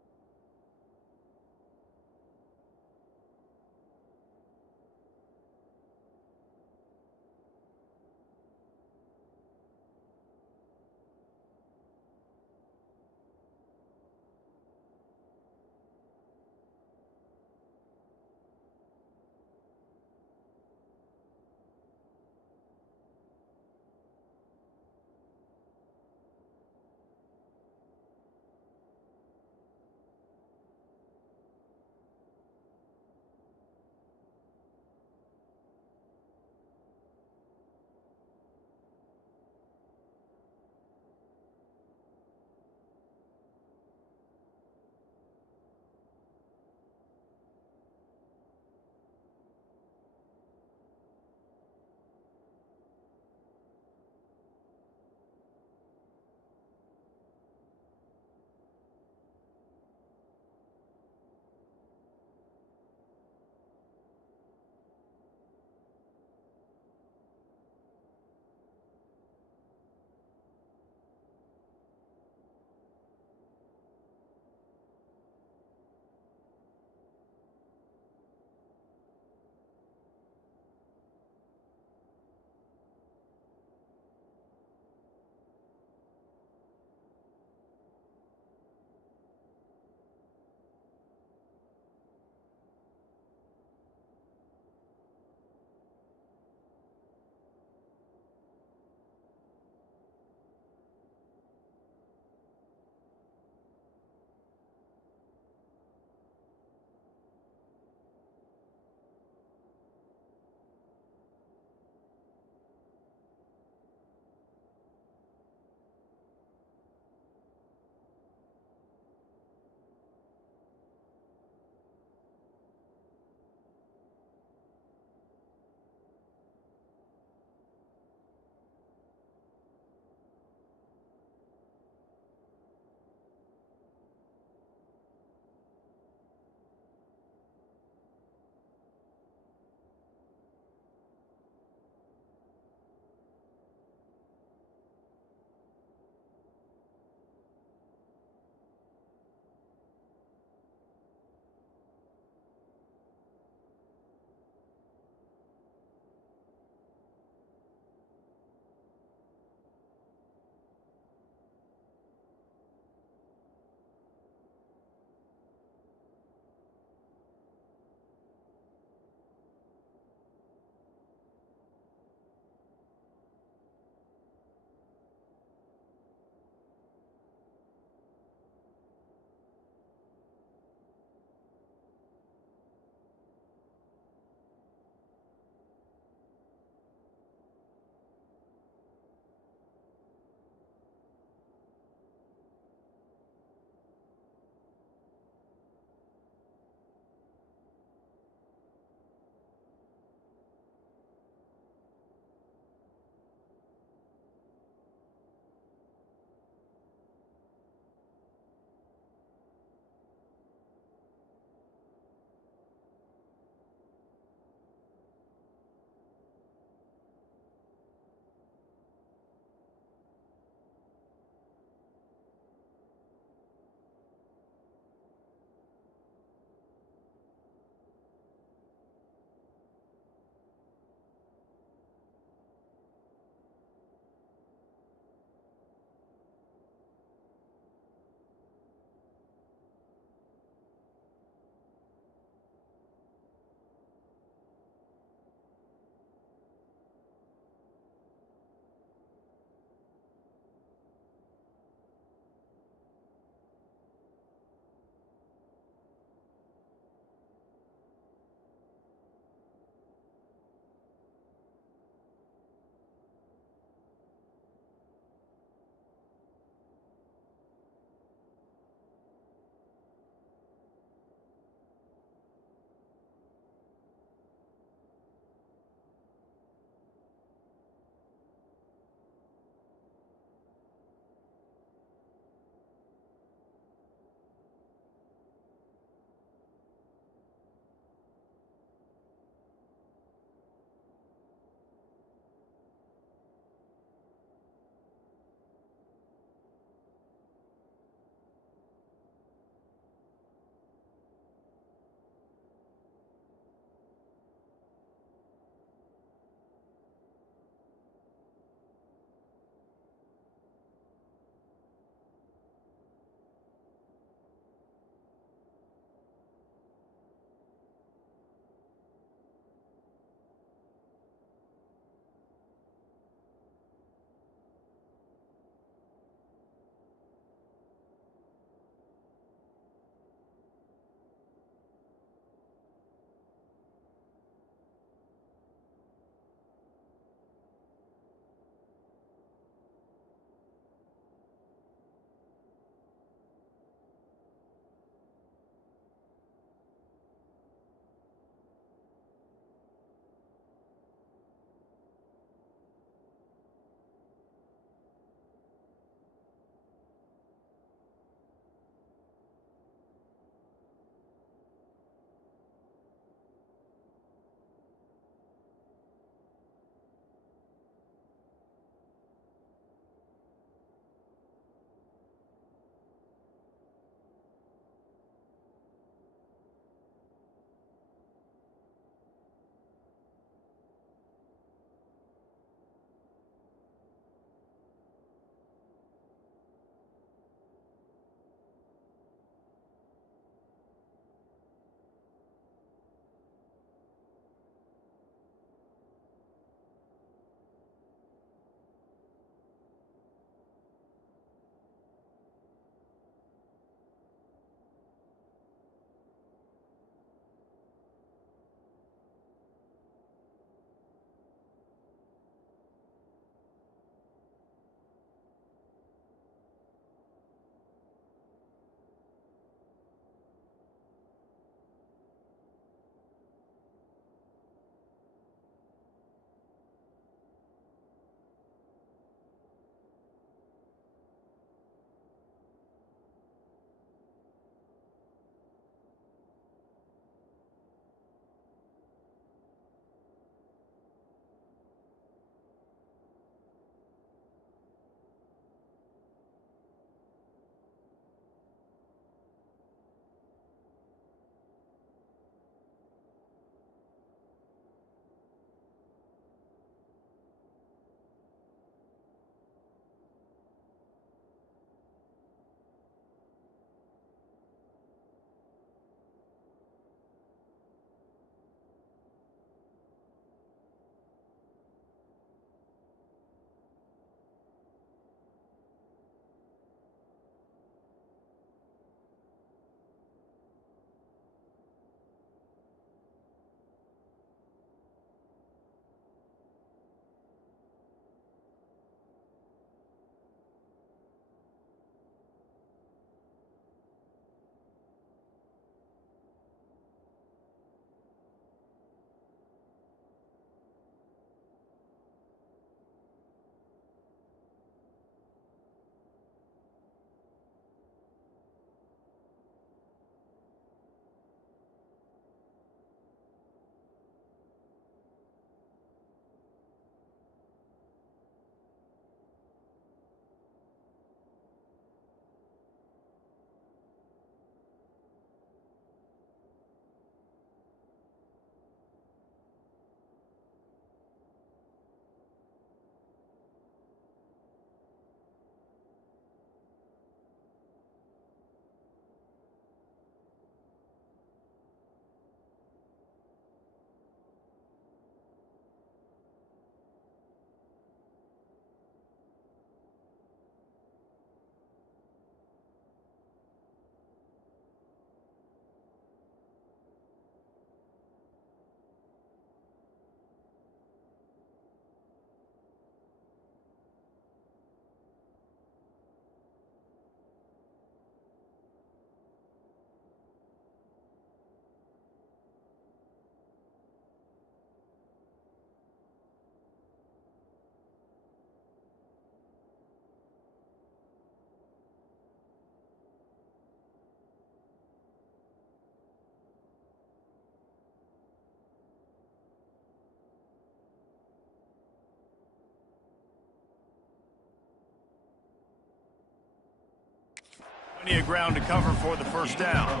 Plenty of ground to cover for the first down.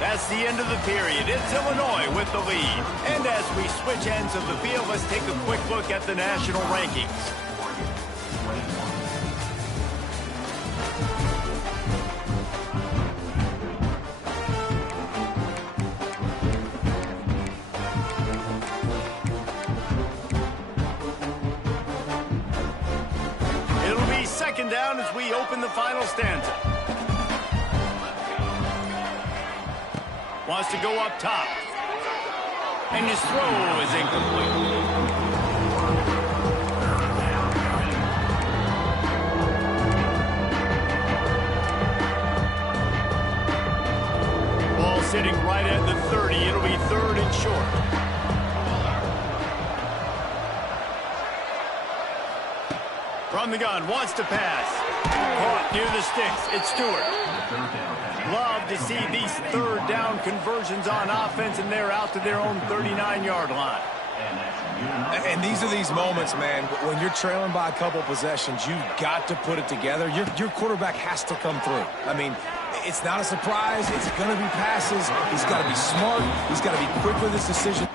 That's the end of the period. It's Illinois with the lead. And as we switch ends of the field, let's take a quick look at the national rankings. It'll be second down as we open the final stanza. Wants to go up top. And his throw is incomplete. Ball sitting right at the 30. It'll be third and short. From the gun, wants to pass. Caught near the sticks. It's Stewart. Love to see these third down conversions on offense, and they're out to their own 39-yard line. And these are these moments, man, when you're trailing by a couple possessions, you've got to put it together. Your quarterback has to come through. I mean, it's not a surprise. It's going to be passes. He's got to be smart. He's got to be quick with his decision.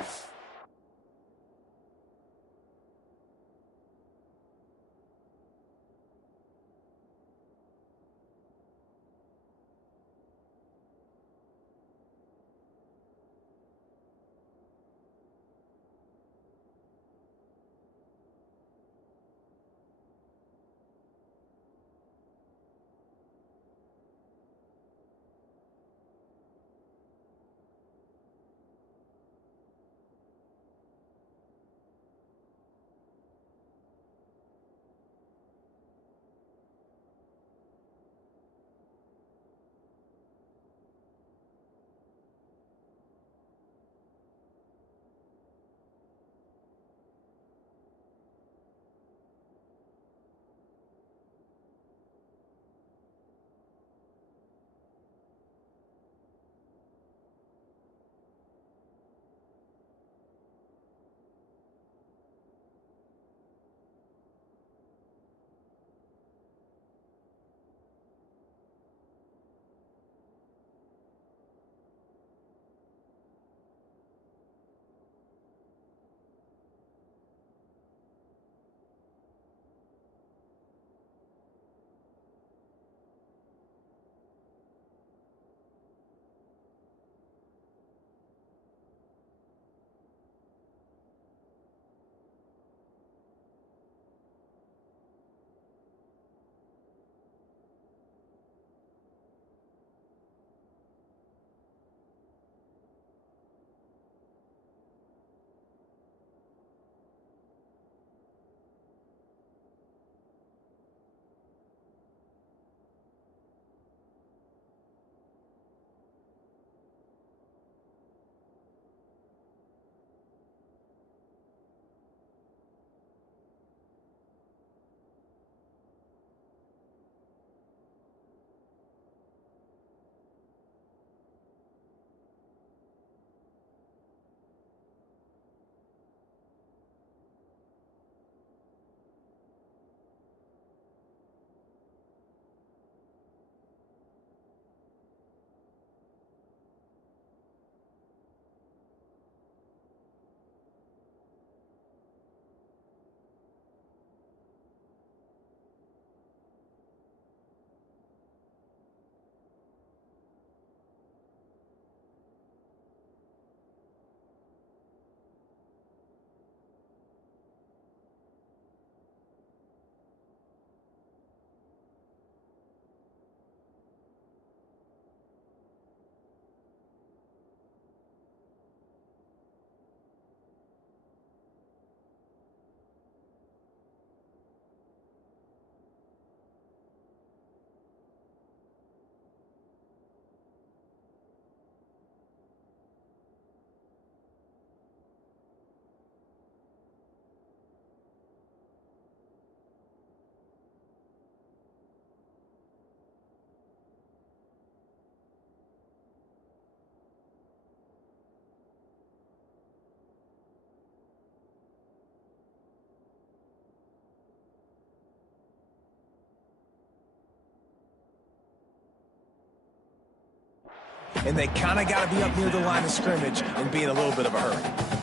and they kind of got to be up near the line of scrimmage and be in a little bit of a hurry.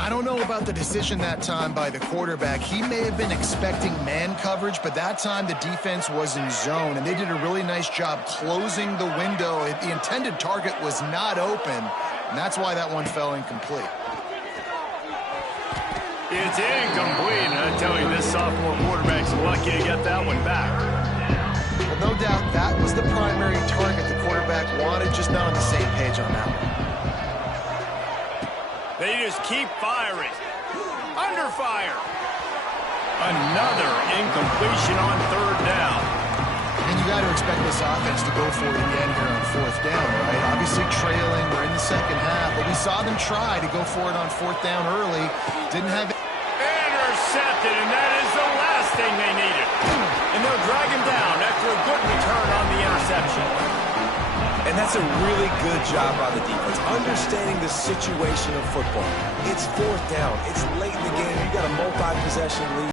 I don't know about the decision that time by the quarterback. He may have been expecting man coverage, but that time the defense was in zone, and they did a really nice job closing the window. The intended target was not open, and that's why that one fell incomplete. It's incomplete, and I tell you, this sophomore quarterback's lucky to get that one back. Well, no doubt that was the primary target the quarterback wanted, just not on the same page on that one. They just keep firing. Under fire. Another incompletion on third down. And you got to expect this offense to go for it again here on fourth down, right? Obviously trailing. We're in the second half, but we saw them try to go for it on fourth down early. Didn't have it. Intercepted, and that is the last thing they needed. And they'll drag him down after a good return on the interception. And that's a really good job by the defense, understanding the situation of football. It's fourth down. It's late in the game. You got a multi-possession lead.